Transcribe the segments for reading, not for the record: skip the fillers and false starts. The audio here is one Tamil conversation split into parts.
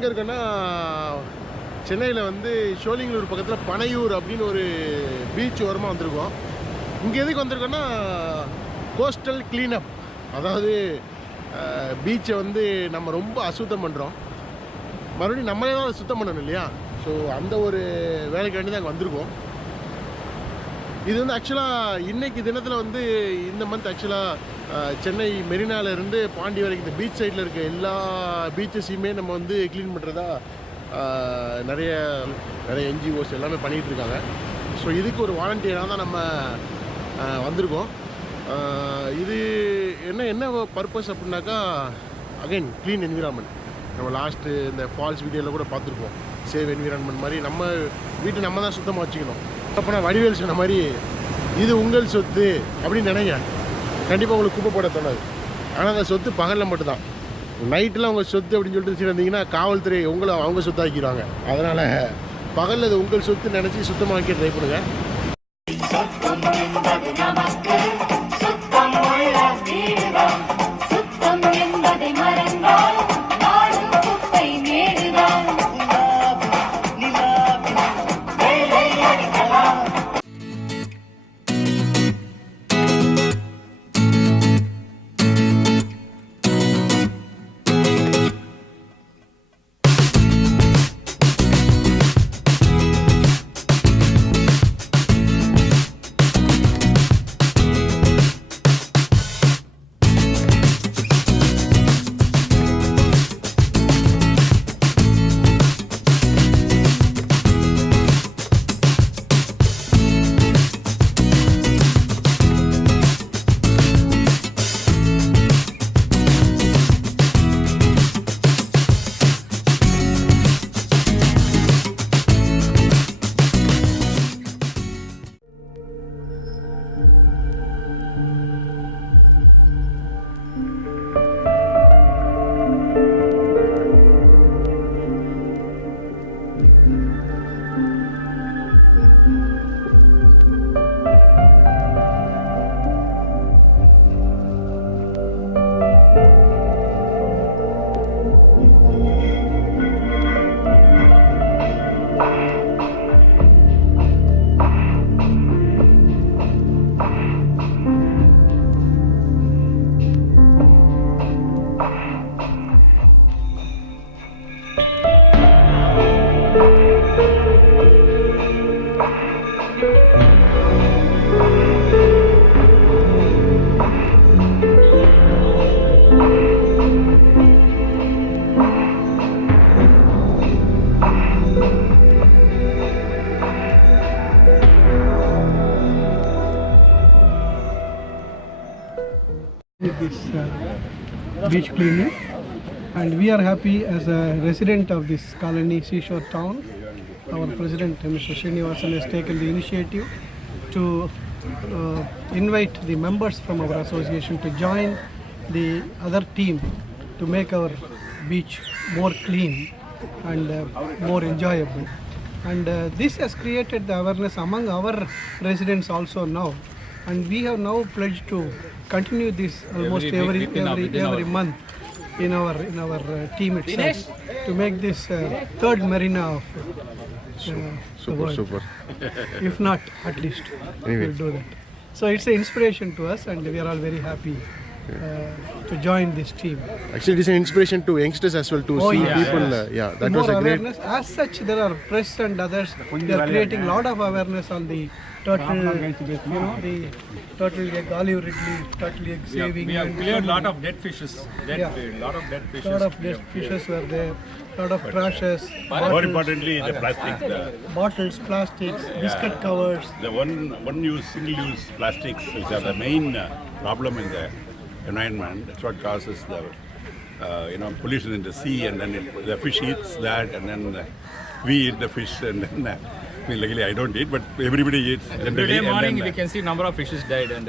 எங்கே இருக்கோன்னா சென்னையில் வந்து ஷோலிங்கலூர் பக்கத்தில் பனையூர் அப்படின்னு ஒரு பீச் ஓரமாக வந்திருக்கோம். இங்கே எதுக்கு வந்திருக்கோன்னா கோஸ்டல் கிளீனப், அதாவது பீச்சை வந்து நம்ம ரொம்ப அசுத்தம் பண்ணுறோம், மறுபடியும் நம்மளே தான் சுத்தம் பண்ணணும் இல்லையா? ஸோ அந்த ஒரு வேலைக்கு வேண்டி தான் அங்கே வந்திருக்கோம். இது வந்து ஆக்சுவலாக இன்றைக்கி தினத்தில் வந்து இந்த மந்த் ஆக்சுவலாக சென்னை மெரினாவிலேருந்து பாண்டி வரைக்கும் இந்த பீச் சைடில் இருக்க எல்லா பீச்சஸையுமே நம்ம வந்து க்ளீன் பண்ணுறதா நிறைய என்ஜிஓஸ் எல்லாமே பண்ணிகிட்டு இருக்காங்க. ஸோ இதுக்கு ஒரு வாலண்டியராக தான் நம்ம வந்திருக்கோம். இது என்ன பர்பஸ் அப்படின்னாக்கா, அகைன் க்ளீன் என்விரான்மெண்ட். நம்ம லாஸ்ட்டு இந்த ஃபால்ஸ் வீடியோவில் கூட பார்த்துருப்போம், சேவ் என்விரான்மெண்ட் மாதிரி நம்ம வீட்டை நம்ம தான் சுத்தமாக வச்சுக்கணும். அப்போ நான் வடிவேல் சொன்ன மாதிரி இது உங்கள் சொத்து அப்படின்னு நினைங்க, கண்டிப்பாக உங்களுக்கு குப்பை போட தோணாது. ஆனால் அந்த சொத்து பகலில் மட்டும்தான். நைட்டெலாம் உங்கள் சொத்து அப்படின்னு சொல்லிட்டு வந்தீங்கன்னா காவல்துறை உங்களை அவங்க சொத்தாக்கிடுவாங்க. அதனால் பகலில் அது உங்கள் சொத்து நினச்சி சுத்தமாக்கி ட்ரை பண்ணுங்கள். This beach cleaning, and we are happy as a resident of this colony, Seashore town. Our president Mr. Srinivasan has taken the initiative to invite the members from our association to join the other team to make our beach more clean and more enjoyable. And this has created the awareness among our residents also now, and we have now pledged to continue this almost every month in our team itself to make this third marina of the world. Super. If not, at least we'll do that. So it's an inspiration to us, and we are all very happy to join this team. Actually, it is an inspiration to youngsters as well to see people. That was a great. Awareness. As such, there are press and others. They are creating a lot of awareness on the turtle, the turtle egg, olive ridley, turtle egg saving. We have cleared a lot of dead fishes. Lot of dead fishes. Lot of dead fishes were there. Lot of trashes. More importantly, the plastic. Bottles, plastics, biscuit covers. The one-use, single-use plastics, which are the main problem in the environment. That's what causes the pollution in the sea, and then the fish eats that, and then we eat the fish, and then luckily I don't eat, but everybody eats generally. Today morning we can see number of fishes died and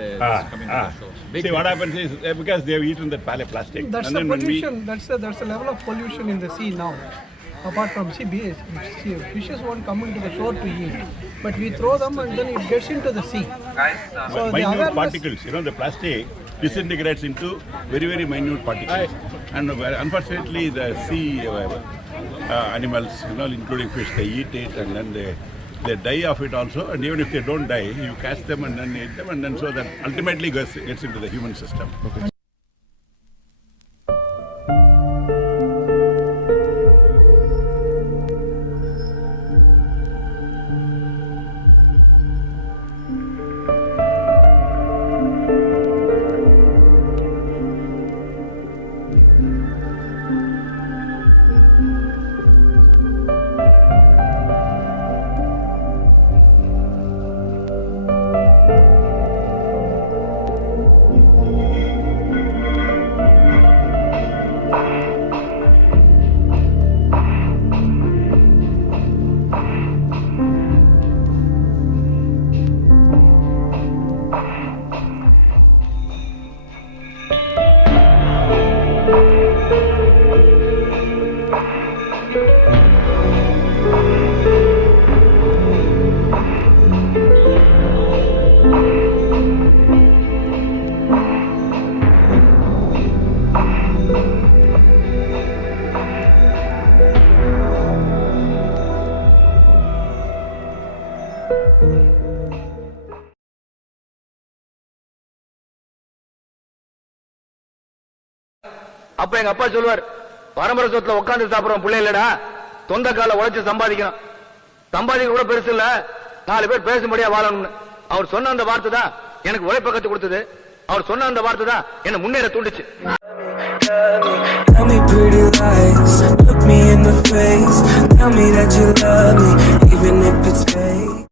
coming out. So see what happens is because they have eaten that plastic. That's and the then pollution. That's the level of pollution in the sea now. Apart from fishes won't come into the shore to eat, but we throw them and then it gets into the sea. So minute particles, the plastic disintegrates into very minute particles, and unfortunately the sea animals, including fish. They eat it and then they die of it also. And even if they don't die, you catch them and then eat them, and then so that ultimately gets into the human system. Okay. அப்ப எங்க அப்பா சொல்லுவார், பரம்பரை சொத்துல உட்காந்து சாப்பிடுறோம் பிள்ளை இல்லடா, தொந்த கால உழைச்சு சம்பாதிக்கணும், சம்பாதிக்க கூட பெருசு இல்ல, 4 பேர் பேசும்படியா வாழணும்னு. அவர் சொன்ன அந்த வார்த்தை தான் எனக்கு உழைப்ப கத்து கொடுத்தது. அவர் சொன்ன அந்த வார்த்தை தான் என்ன முன்னேற தூண்டுச்சு. Tell me pretty lies, look me in the face, tell me that you love me, even if it's